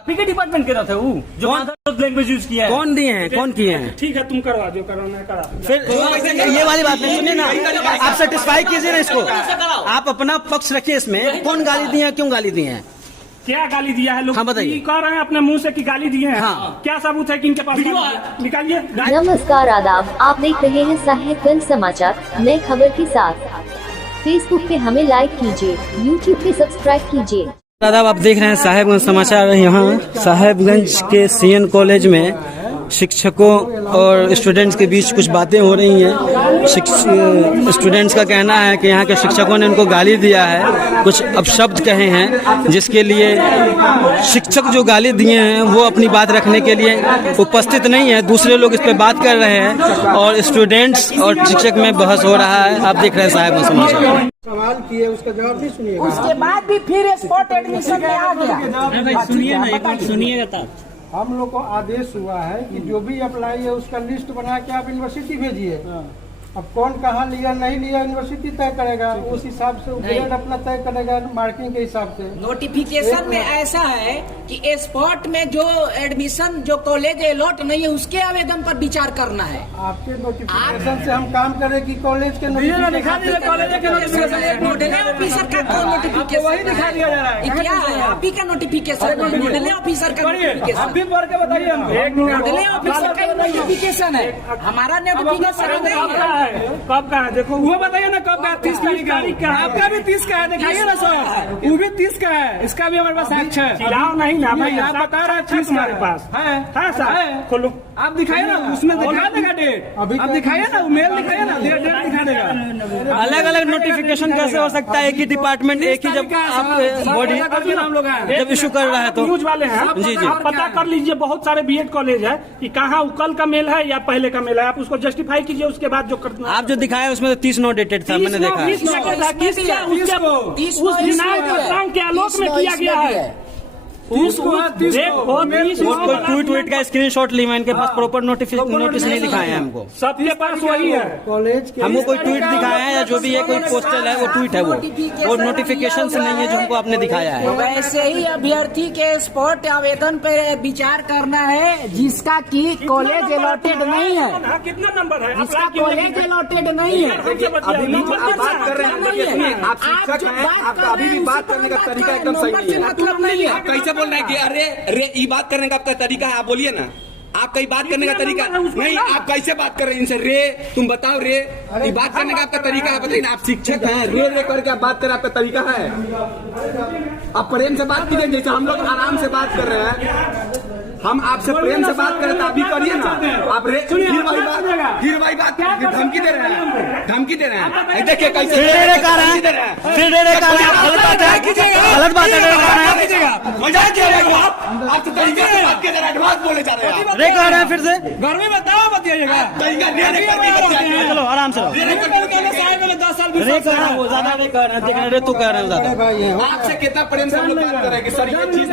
आप ही के डिपार्टमेंट के थे वो जो लैंग्वेज यूज किया है। कौन दिए हैं, कौन किए हैं? ठीक है, तुम करवा जो करवाना है करा। फिर ये वाली बात नहीं, सुनिए ना, आप सेटिस्फाई कीजिए ना इसको, आप अपना पक्ष रखिए इसमें। कौन गाली दिए हैं, क्यों गाली दिए हैं? क्या गाली दिया है? लोग हाँ, बताइए। कह रहे हैं अपने मुंह से कि गाली दिए हैं। हाँ। क्या सबूत है कि इनके पास? निकालिए। नमस्कार, आदाब। आप देख रहे हैं साहेबगंज समाचार नए खबर के साथ। फेसबुक पे हमें लाइक कीजिए, यूट्यूब पे सब्सक्राइब कीजिए। आदाब, आप देख रहे हैं साहेबगंज समाचार। यहाँ साहेबगंज के सीएन कॉलेज में शिक्षकों और स्टूडेंट्स के बीच कुछ बातें हो रही हैं। स्टूडेंट्स का कहना है कि यहाँ के शिक्षकों ने उनको गाली दिया है, कुछ अपशब्द कहे हैं, जिसके लिए शिक्षक जो गाली दिए हैं वो अपनी बात रखने के लिए उपस्थित नहीं है। दूसरे लोग इस पर बात कर रहे हैं और स्टूडेंट्स और शिक्षक में बहस हो रहा है। आप देख रहे हैं साहेबगंज समाचार। सवाल किए, उसका जवाब भी सुनिए। उसके बाद भी फिर स्पॉट एडमिशन में आ गया। सुनिए ना, एक बार सुनिएगा तब। हम लोग को आदेश हुआ है कि जो भी अप्लाई है उसका लिस्ट बना के आप यूनिवर्सिटी भेजिए। अब कौन कहाँ लिया नहीं लिया यूनिवर्सिटी तय करेगा, उस हिसाब से ग्रेड अपना तय करेगा मार्किंग के हिसाब से। नोटिफिकेशन में ऐसा है कि स्पॉट में जो एडमिशन जो कॉलेज अलॉट नहीं है उसके आवेदन पर विचार करना है। आपके नोटिफिकेशन से हम काम करें कि कॉलेज के नोटिफिकेशन ऑफिसर का नोटिफिकेशन वही दिखा दिया जा रहा है। क्या है आप ही का नोटिफिकेशन? नोडल ऑफिसर का नोटिफिकेशन नोडल ऑफिसर का नोटिफिकेशन है, हमारा नोटिफिकेशन नहीं है। कब का है? देखो वो बताइए ना कब का? 30 तारीख का। आपका भी 30 का है, देखिए ना सर, वो भी 30 का है, इसका भी हमारे पास साक्ष्य है। चिल्लाओ नहीं ना भाई, आप बता रहे हैं 30 हमारे पास है सर। खोलो, आप दिखाइए ना, उसमें दिखा देगा डेट। आप दिखाइए ना, मेल दिखाइए ना, डेट दिखा देगा। अलग अलग नोटिफिकेशन कैसे हो सकता है? एक ही डिपार्टमेंट, एक ही जब बॉडी हम लोग जब इशू कर रहा है तो न्यूज वाले हैं। जी जी, आप पता कर लीजिए, बहुत सारे बीएड कॉलेज है कि कहाँ कल का मेल है या पहले का मेल है, आप उसको जस्टिफाई कीजिए। उसके बाद जो आप जो दिखाया उसमें तो 30 नो डेटेड था, मैंने देखा। उस दिनांक के आलोक में किया गया है। कोई ट्वीट का स्क्रीनशॉट ली, मैं इनके पास प्रॉपर नोटिस नहीं दिखाए हैं हमको। सबके पास वही है। कॉलेज के हमको कोई ट्वीट दिखाया है या जो भी है कोई पोस्टर है वो ट्वीट है, वो नोटिफिकेशन से नहीं है जो हमको आपने दिखाया है। वैसे ही अभ्यर्थी के स्पॉट आवेदन पे विचार करना है जिसका की कॉलेज अलॉटेड नहीं है। कितना नंबर है? जिसका कॉलेज अलॉटेड नहीं है। बात कर रहे हैं, आप शिक्षक हैं, आपका अभी भी बात करने का तरीका एकदम सही नहीं है। मतलब नहीं है। कैसे बोल रहे हैं कि अरे ये बात करने का आपका तरीका है? आप बोलिए ना, आपका बात करने का तरीका नहीं। आप कैसे बात कर रहे हैं इनसे? रे तुम बताओ, रे ये बात करने का आपका तरीका है? बताइए, आप शिक्षक हैं, रे करके आप बात करें, आपका तरीका है? आप प्रेम से बात कीजिए, जैसे हम लोग आराम से बात कर रहे हैं। हम आपसे प्रेम से बात करें तो आप भी करिए ना। आप फिर वही बात धमकी दे रहे हैं, धमकी दे रहे हैं। देखिए कैसे गलत बात है, गलत बात है। मजाक किया आप तो तरीके से बात कर रहे हैं, एडवांस बोले जा रहे हैं। रे कह रहे हैं फिर से, घर में बताओ, बताइएगा। चलो आराम से रे कह रहे हैं, वो ज्यादा वो कह रहे हैं, रे तू कह रहे हैं ज्यादा। आपसे कितना प्रेम से हम लोग बात कर रहे हैं कि सर ये चीज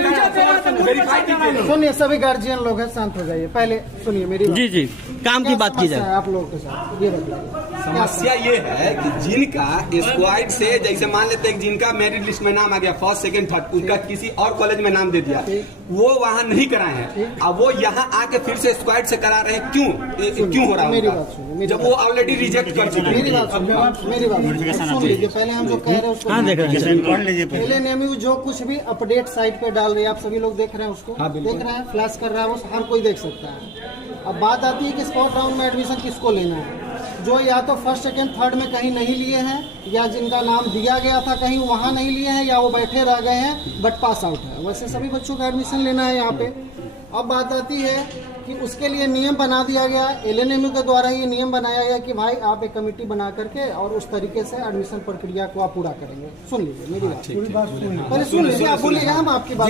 वेरीफाई कीजिए। सुनिए, सभी गार्जियन लोग हैं, शांत हो जाइए। पहले सुनिए मेरी बात। जी जी, काम की बात की जाए। आप लोगों के साथ ये बताइए, समस्या ये है कि जिनका स्क्वाड से, जैसे मान लेते हैं जिनका मेरिट लिस्ट में नाम आ गया फर्स्ट सेकंड थर्ड, उनका किसी और कॉलेज में नाम दे दिया, वो वहाँ नहीं कराए हैं, अब वो यहाँ आके फिर से स्क्वाड से करा रहे हैं। क्यों हो रहा है? मेरी बात सुनिए, जब वो ऑलरेडी रिजेक्ट कर चुके हैं। मेरी बात सुन लीजिए। पहले हम जो कह रहे हैं उसको पढ़ लीजिए। पहले नेमी जो कुछ भी अपडेट साइट पे डाल रही है, आप सभी लोग देख रहे हैं उसको, देख रहे हैं, फ्लैश कर रहा है, वो हर कोई देख सकता है। अब बात आती है कि स्पॉट राउंड में एडमिशन किसको लेना है। जो या तो फर्स्ट सेकंड थर्ड में कहीं नहीं लिए हैं, या जिनका नाम दिया गया था कहीं वहाँ नहीं लिए हैं, या वो बैठे रह गए हैं बट पास आउट है, वैसे सभी बच्चों का एडमिशन लेना है यहाँ पे। अब बात आती है कि उसके लिए नियम बना दिया गया, एलएनएमयू के द्वारा ये नियम बनाया गया कि भाई आप एक कमेटी बना करके और उस तरीके से एडमिशन प्रक्रिया को आप पूरा करेंगे। सुन लीजिए मेरी बात, पूरी बात पहले सुन लीजिए, आप बोलिएगा, हम आपकी बात।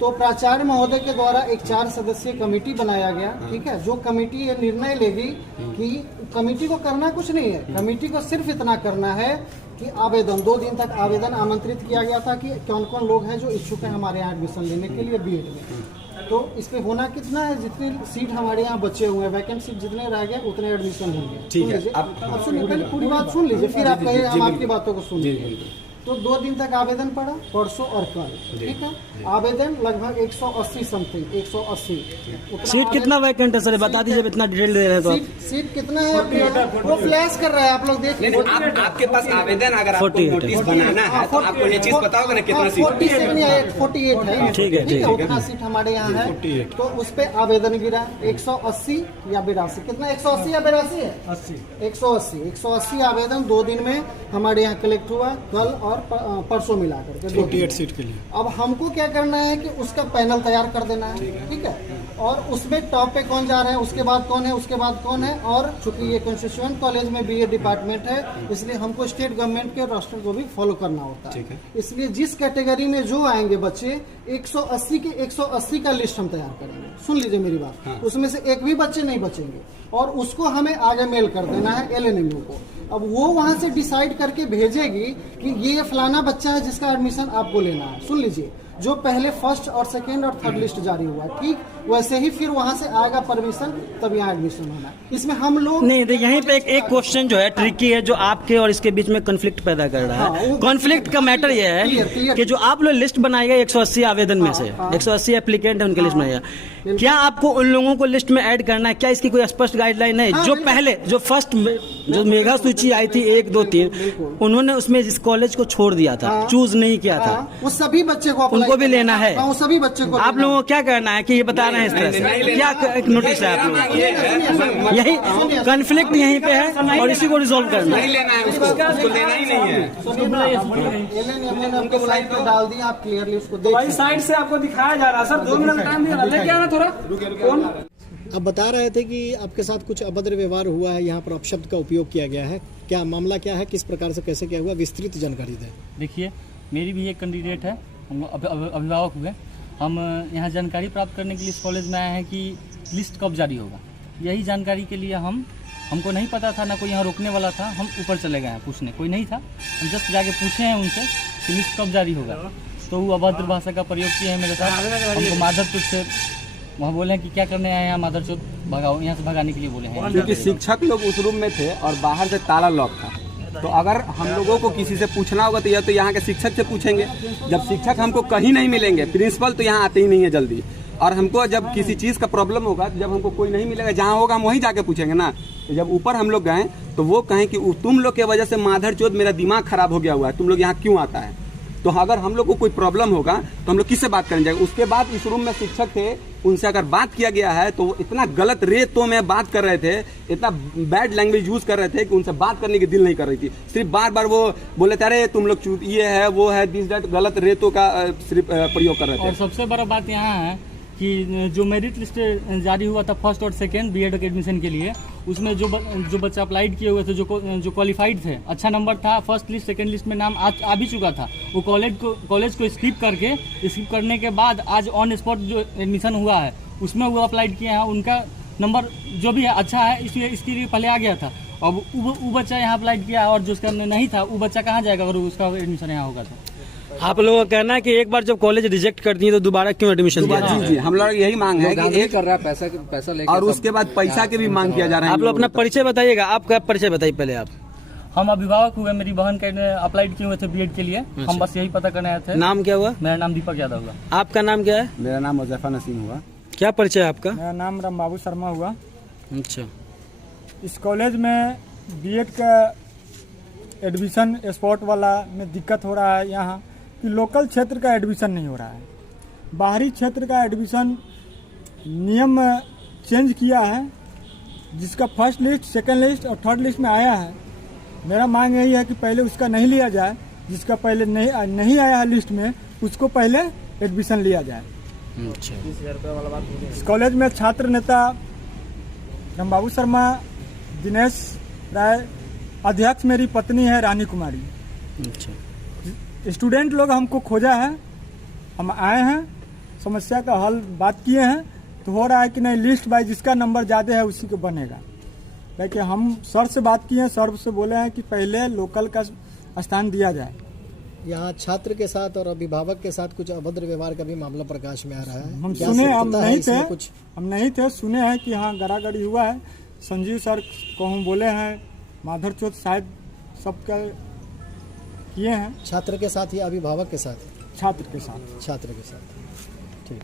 तो प्राचार्य महोदय के द्वारा एक 4 सदस्यीय कमेटी बनाया गया, ठीक है, जो कमेटी ये निर्णय लेगी कि कमेटी को करना कुछ नहीं है, कमेटी को सिर्फ इतना करना है कि आवेदन 2 दिन तक आवेदन आमंत्रित किया गया था कि कौन कौन लोग हैं जो इच्छुक है हमारे यहाँ एडमिशन लेने के लिए बीएड में। तो इस पे होना कितना है, जितनी सीट हमारे यहाँ बचे हुए हैं, वैकेंट सीट जितने रह गए उतने एडमिशन होंगे। ठीक है, अब सुनिए, पहले पूरी बात सुन लीजिए, फिर आप कहिए हम आपकी बातों को सुन लीजिए। तो 2 दिन तक आवेदन पड़ा, परसों और कल, ठीक है। आवेदन लगभग 180 समथिंग 180। सीट कितना वैकेंट है सर, बता दीजिए, इतना डिटेल दे रहे हैं तो सीट कितना है आपके? वो फ्लैश कर रहा है, आप लोग देख लीजिए। आपके पास आवेदन अगर आपको नोटिस बनाना है तो आपको ये चीज पता होगा ना कितना सीट 48 है। ठीक है, उतना सीट हमारे यहाँ है, तो उस पे आवेदन गिरा 180 या 82, कितना 180 या 82 है? 180 आवेदन 2 दिन में हमारे यहाँ कलेक्ट हुआ, कल और परसों मिला करके 48 सीट के लिए। अब हमको क्या करना है कि उसका पैनल तैयार कर देना है, ठीक है, और उसमें टॉप पे कौन जा रहा है, उसके बाद कौन है, उसके बाद कौन है। और चूंकि ये कॉन्स्टिट्यूएंट कॉलेज में बीए डिपार्टमेंट है, इसलिए हमको स्टेट गवर्नमेंट के रोस्टर को भी फॉलो करना होता है। इसलिए जिस कैटेगरी में जो आएंगे बच्चे 180 के 180 का लिस्ट हम तैयार करेंगे। सुन लीजिए मेरी बात, उसमें से एक भी बच्चे नहीं बचेंगे और उसको हमें आगे मेल कर देना है LNMU को। अब वो वहां से डिसाइड करके भेजेगी कि ये फलाना बच्चा है जिसका एडमिशन आपको लेना है। सुन लीजिए, जो पहले फर्स्ट और सेकेंड और थर्ड लिस्ट जारी हुआ, ठीक वैसे ही फिर वहां से आएगा परमिशन, तब यहाँ एडमिशन होना। इसमें हम लोग नहीं, तो यहीं पे एक क्वेश्चन जो है ट्रिकी है, जो आपके और इसके बीच में कॉन्फ्लिक्ट पैदा कर रहा है। कॉन्फ्लिक्ट का मैटर ये है कि जो आप लोग लिस्ट बनाएगा 180 आवेदन में से 180 एप्लीकेंट है उनकी लिस्ट बनाएगा, क्या आपको उन लोगों को लिस्ट में ऐड करना है? क्या इसकी कोई स्पष्ट गाइडलाइन है? जो पहले जो फर्स्ट जो मेगा सूची आई थी 1, 2, 3, उन्होंने उसमें इस कॉलेज को छोड़ दिया था, चूज नहीं किया था, वो सभी बच्चे को उनको भी लेना है। वो सभी बच्चे को आप लोगों को क्या करना है कि ये बता रहे हैं इस तरह से, क्या एक नोटिस है आप लोग? यही कॉन्फ्लिक्ट यहीं पे है और इसी को रिजोल्व करना है। नहीं लेना है उसको लेना ही नहीं है। उनको साइड पे डाल दिया, आप क्लियरली उसको देख साइड से आपको दिखाया जा रहा है सर। 2 मिनट टाइम दिया, लेके आना थोड़ा। कौन आप बता रहे थे कि आपके साथ कुछ अभद्र व्यवहार हुआ है, यहाँ पर अपशब्द का उपयोग किया गया है, क्या मामला क्या है, किस प्रकार से कैसे क्या हुआ, विस्तृत जानकारी दें। देखिए, मेरी भी एक कैंडिडेट है, हम अभिभावक हुए, हम यहाँ जानकारी प्राप्त करने के लिए इस कॉलेज में आए हैं कि लिस्ट कब जारी होगा। यही जानकारी के लिए हमको नहीं पता था, ना कोई यहाँ रोकने वाला था, हम ऊपर चले गए हैं पूछने, कोई नहीं था, हम जस्ट जाके पूछे हैं उनसे कि लिस्ट कब जारी होगा। तो वो अभद्र भाषा का प्रयोग किए हैं मेरे साथ, हमको माधरचोद से वहाँ बोले हैं कि क्या करने आए हैं, माधरचोद भगाओ, यहाँ से भगाने के लिए बोले हैं। क्योंकि शिक्षक लोग उस रूम में थे और बाहर से ताला लॉक था, तो अगर हम लोगों को किसी से पूछना होगा तो या तो यहाँ के शिक्षक से पूछेंगे। जब शिक्षक हमको कहीं नहीं मिलेंगे, प्रिंसिपल तो यहाँ आते ही नहीं है जल्दी, और हमको जब किसी चीज़ का प्रॉब्लम होगा, जब हमको कोई नहीं मिलेगा, जहाँ होगा हम वहीं जाके पूछेंगे ना। तो जब ऊपर हम लोग गए तो वो कहें कि तुम लोग की वजह से माधरचोद मेरा दिमाग खराब हो गया हुआ है, तुम लोग यहाँ क्यों आता है। तो अगर हम लोग को कोई प्रॉब्लम होगा तो हम लोग किससे बात करेंगे। उसके बाद इस रूम में शिक्षक थे, उनसे अगर बात किया गया है तो इतना गलत तो में बात कर रहे थे, इतना बैड लैंग्वेज यूज कर रहे थे कि उनसे बात करने की दिल नहीं कर रही थी। सिर्फ बार बार वो बोले थे अरे तुम लोग ये है वो है, दिस दैट, गलत रेतों का सिर्फ प्रयोग कर रहे थे। और सबसे बड़ा बात यहाँ है कि जो मेरिट लिस्ट जारी हुआ था फर्स्ट और सेकेंड बीएड के एडमिशन के लिए, उसमें जो बच्चा अप्लाइड किए हुए थे, जो क्वालिफाइड थे, अच्छा नंबर था, फर्स्ट लिस्ट सेकेंड लिस्ट में नाम आ भी चुका था, वो कॉलेज को स्किप करने के बाद आज ऑन स्पॉट जो एडमिशन हुआ है उसमें वो अप्लाइड किए हैं, उनका नंबर जो भी है अच्छा है, इसलिए इसके लिए पहले आ गया था। अब वो बच्चा यहाँ अप्लाइड किया और जो उसका नहीं था वो बच्चा कहाँ जाएगा अगर उसका एडमिशन यहाँ होगा तो। आप लोगों का कहना है कि एक बार जब कॉलेज रिजेक्ट कर दिए तो दोबारा क्यों एडमिशन दिया? जी, हम लोग यही मांग है कि एक कर रहा है पैसा लेकर, और उसके बाद पैसा के भी मांग किया जा रहा है। आप लोग अपना परिचय बताइएगा, आपका परिचय बताइए पहले आप। हम अभिभावक हुए, मेरी बहन के अप्लाइड किए हुए थे बीएड के लिए, हम बस यही पता करने आए थे। नाम क्या हुआ? मेरा नाम दीपक यादव हुआ। आपका नाम क्या है? मेरा नाम मुजफ्फर नसीम हुआ। क्या परिचय है आपका? मेरा नाम रामबाबू शर्मा हुआ। अच्छा, इस कॉलेज में बीएड का एडमिशन स्पॉट वाला में दिक्कत हो रहा है यहाँ कि लोकल क्षेत्र का एडमिशन नहीं हो रहा है, बाहरी क्षेत्र का एडमिशन नियम चेंज किया है, जिसका फर्स्ट लिस्ट सेकंड लिस्ट और थर्ड लिस्ट में आया है। मेरा मांग यही है कि पहले उसका नहीं लिया जाए, जिसका पहले नहीं आया है लिस्ट में उसको पहले एडमिशन लिया जाए। अच्छा, इस कॉलेज में छात्र नेता रामबाबू शर्मा, दिनेश राय, अध्यक्ष मेरी पत्नी है रानी कुमारी। अच्छा, स्टूडेंट लोग हमको खोजा है, हम आए हैं, समस्या का हल बात किए हैं, तो हो रहा है कि नहीं लिस्ट बाय जिसका नंबर ज़्यादा है उसी को बनेगा। लेकिन हम सर से बात किए हैं, सर से बोले हैं कि पहले लोकल का स्थान दिया जाए। यहाँ छात्र के साथ और अभिभावक के साथ कुछ अभद्र व्यवहार का भी मामला प्रकाश में आ रहा है। हम सुने, हम नहीं थे, सुने हैं कि हाँ गड़ागड़ी हुआ है। संजीव सर को हम बोले हैं, माधरचोद शायद सबका किए हैं। छात्र के साथ या अभिभावक के साथ? छात्र के साथ। छात्र के साथ। ठीक।